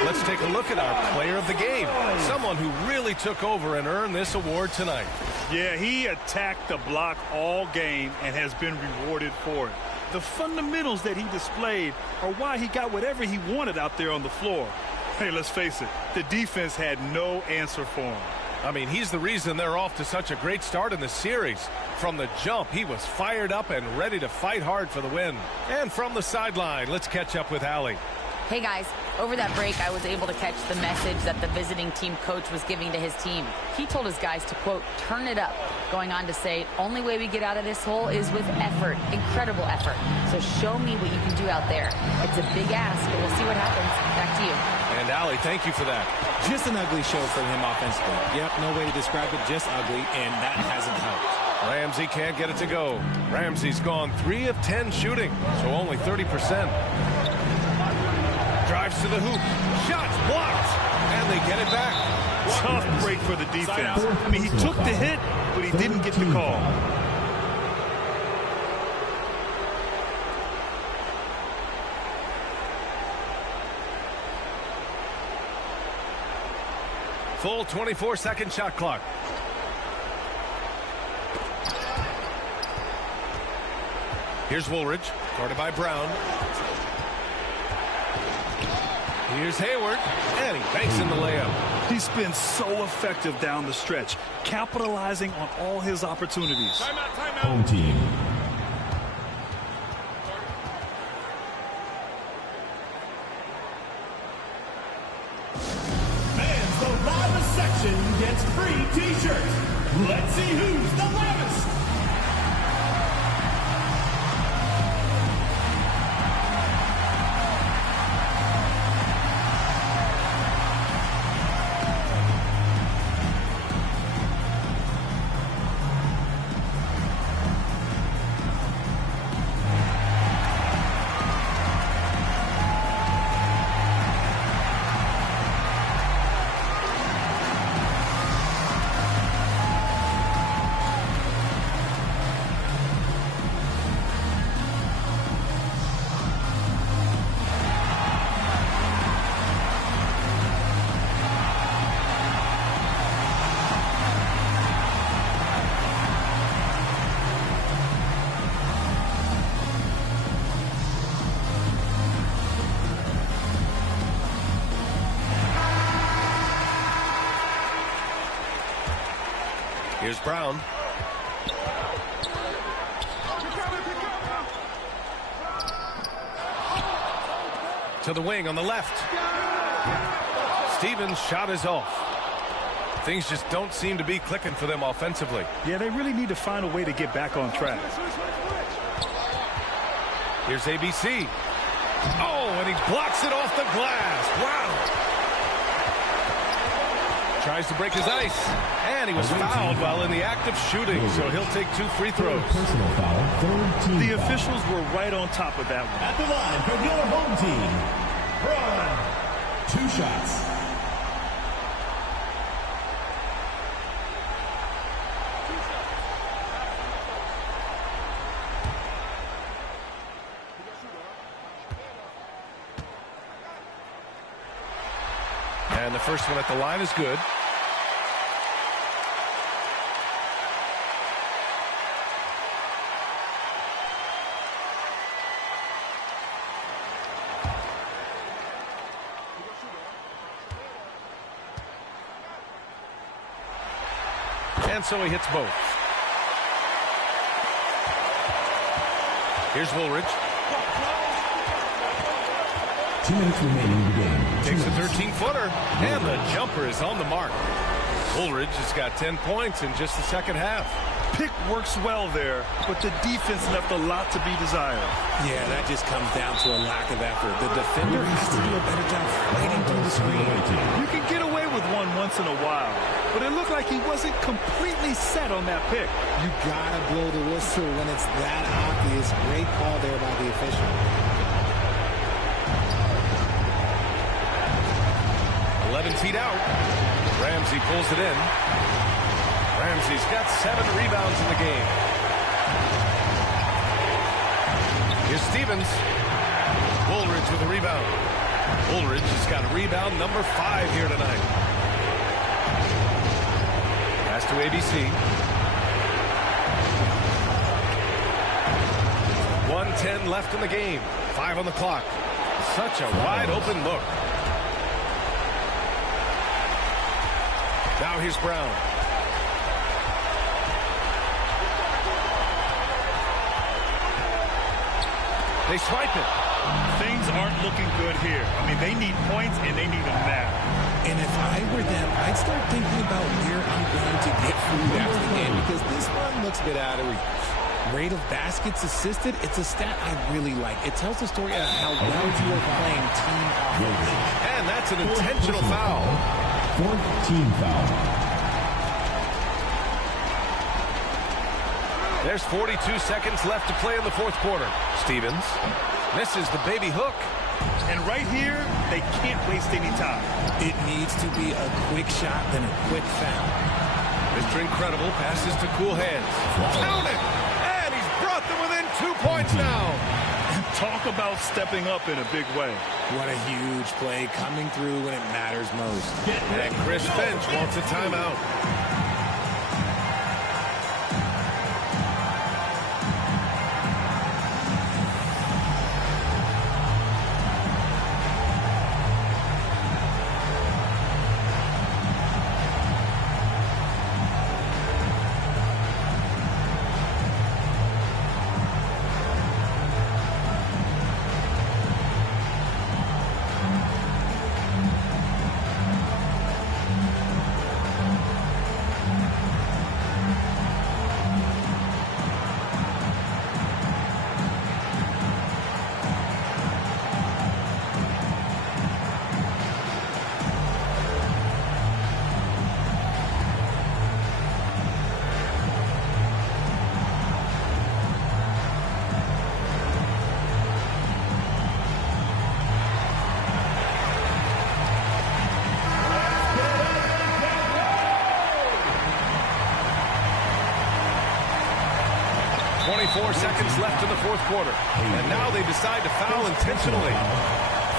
Let's take a look at our player of the game. Someone who really took over and earned this award tonight. Yeah, he attacked the block all game and has been rewarded for it. The fundamentals that he displayed are why he got whatever he wanted out there on the floor. Hey, let's face it, the defense had no answer for him. I mean, he's the reason they're off to such a great start in the series. From the jump, he was fired up and ready to fight hard for the win. And from the sideline, let's catch up with Allie. Hey guys, over that break I was able to catch the message that the visiting team coach was giving to his team. He told his guys to, quote, turn it up, going on to say, only way we get out of this hole is with effort, incredible effort. So show me what you can do out there. It's a big ask, but we'll see what happens. Back to you. And Allie, thank you for that. Just an ugly show from him offensively. Yep, no way to describe it, just ugly, and that hasn't helped. Ramsey can't get it to go. Ramsey's gone 3 of 10 shooting, so only 30%. Drives to the hoop. Shots blocked. And they get it back. Tough break for the defense. I mean, he took the hit, but he didn't get the call. Full 24-second shot clock. Here's Woolridge, guarded by Brown. Here's Hayward, and he banks in the layup. He's been so effective down the stretch, capitalizing on all his opportunities. Timeout, timeout. Home team. Fans, the loudest section gets free t-shirts. Let's see who's the loudest. Here's Brown. To the wing on the left. Stevens' shot is off. Things just don't seem to be clicking for them offensively. Yeah, they really need to find a way to get back on track. Here's ABC. Oh, and he blocks it off the glass. Wow. Tries to break his ice. And he was fouled while in the act of shooting, so he'll take 2 free throws. Personal foul, third team The foul. officials were right on top of that one. At the line for your home team, Braun. 2 shots. And the first one at the line is good. And so he hits both. Here's Woolridge. 2 minutes remaining in the game. Takes a 13-footer, and the jumper is on the mark. Woolridge has got 10 points in just the second half. Pick works well there, but the defense left a lot to be desired. Yeah, that just comes down to a lack of effort. The defender has to do a better job fighting through the screen. You can get away with one once in a while, but it looked like he wasn't completely set on that pick. You gotta blow the whistle when it's that obvious. Great call there by the official. 11 feet out. Ramsey pulls it in. Ramsey's got 7 rebounds in the game. Here's Stevens. Woolridge with a rebound. Woolridge has got rebound number 5 here tonight. Pass to ABC. 1:10 left in the game. 5 on the clock. Such a wide open look. Now here's Brown. They swipe it. Things aren't looking good here. I mean, they need points, and they need them now. And if I were them, I'd start thinking about where I'm going to get food after the game, because this one looks a bit out of reach. Rate of baskets assisted, it's a stat I really like. It tells the story of how well you are playing team offense. And that's an intentional foul. 4th team foul. There's 42 seconds left to play in the 4th quarter. Stevens misses the baby hook. And right here, they can't waste any time. It needs to be a quick shot, then a quick foul. Mr. Incredible passes to cool hands. Count it! And he's brought them within 2 points now. Talk about stepping up in a big way. What a huge play coming through when it matters most. And Chris Finch wants a timeout. Seconds left in the 4th quarter. And now they decide to foul intentionally.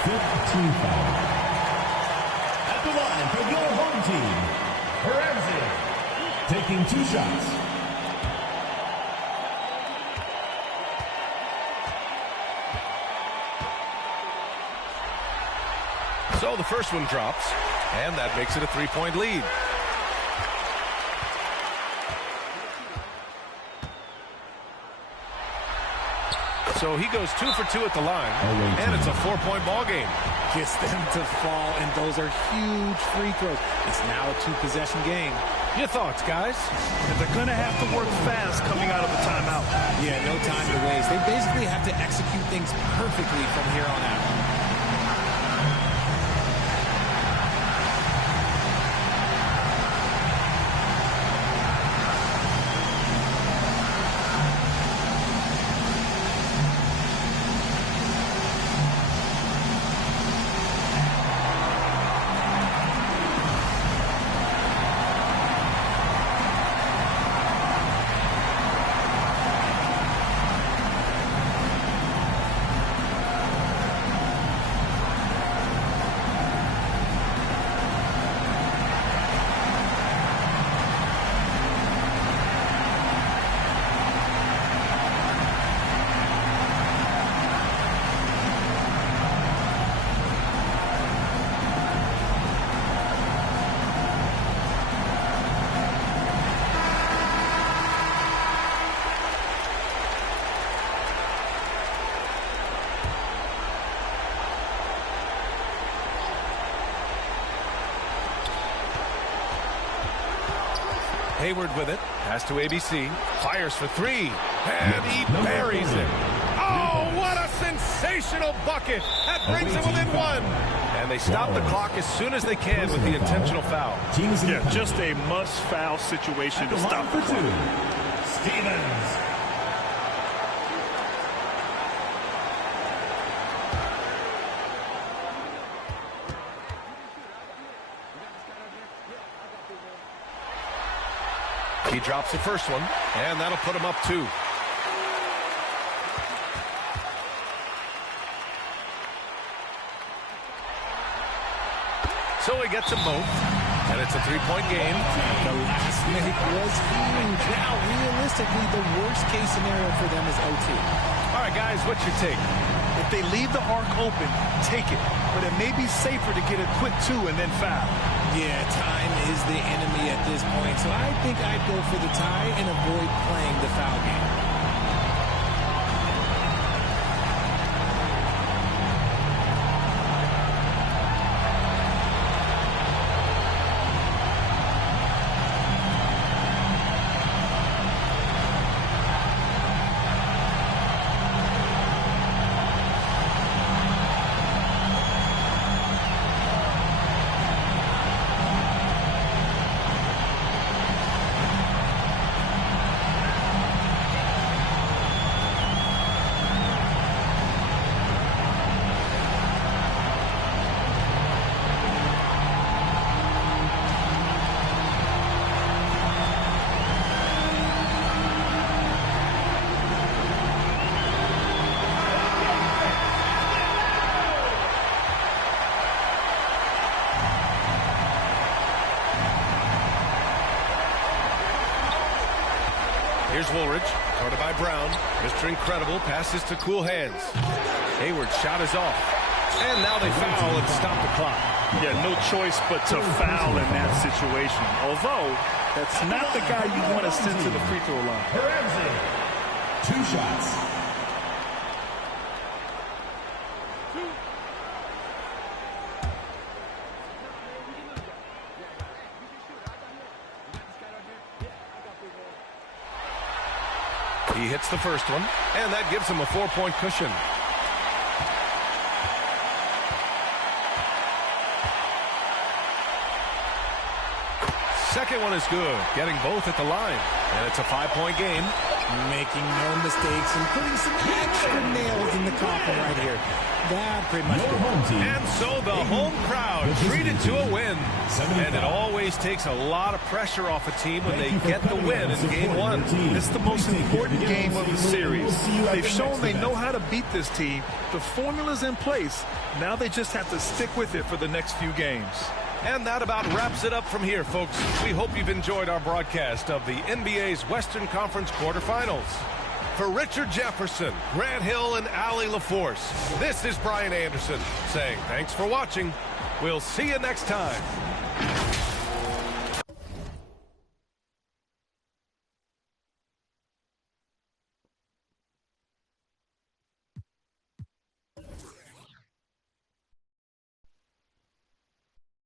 5th team foul. At the line for your home team, Ramsey. Taking 2 shots. So the first one drops, and that makes it a 3-point lead. So he goes 2 for 2 at the line, and it's a 4-point ball game. Gets them to fall, and those are huge free throws. It's now a 2-possession game. Your thoughts, guys? They're going to have to work fast coming out of a timeout. Yeah, no time to waste. They basically have to execute things perfectly from here on out. Hayward with it. Pass to ABC. Fires for three. And he buries it. Oh, what a sensational bucket. That brings him within one. And they stop the clock as soon as they can with the intentional foul. Yeah, just a must-foul situation to stop the clock. Stevens. He drops the first one, and that'll put him up 2. So he gets them both, and it's a 3-point game. The last make was huge. Now, realistically, the worst-case scenario for them is OT. All right, guys, what's your take? If they leave the arc open, take it. But it may be safer to get a quick 2 and then foul. Yeah, time is the enemy at this point, so I think I'd go for the tie and avoid playing the foul game. Here's Woolridge, guarded by Brown. Mr. Incredible passes to cool hands. Hayward's shot is off. And now they foul and stop the clock. Yeah, no choice but to foul in that situation. Although, that's not the guy you want to send to the free throw line. 2 shots. He hits the first one, and that gives him a 4-point cushion. Second one is good, getting both at the line. And it's a 5-point game. Making no mistakes and putting some extra nails in the coffin right here. That pretty much And so the home crowd treated to a win. And it always takes a lot of pressure off a team when they get the win in Game 1. It's the most important game of the series. They've shown they know how to beat this team. The formula's in place. Now they just have to stick with it for the next few games. And that about wraps it up from here, folks. We hope you've enjoyed our broadcast of the NBA's Western Conference quarterfinals. For Richard Jefferson, Grant Hill, and Allie LaForce, this is Brian Anderson saying thanks for watching. We'll see you next time.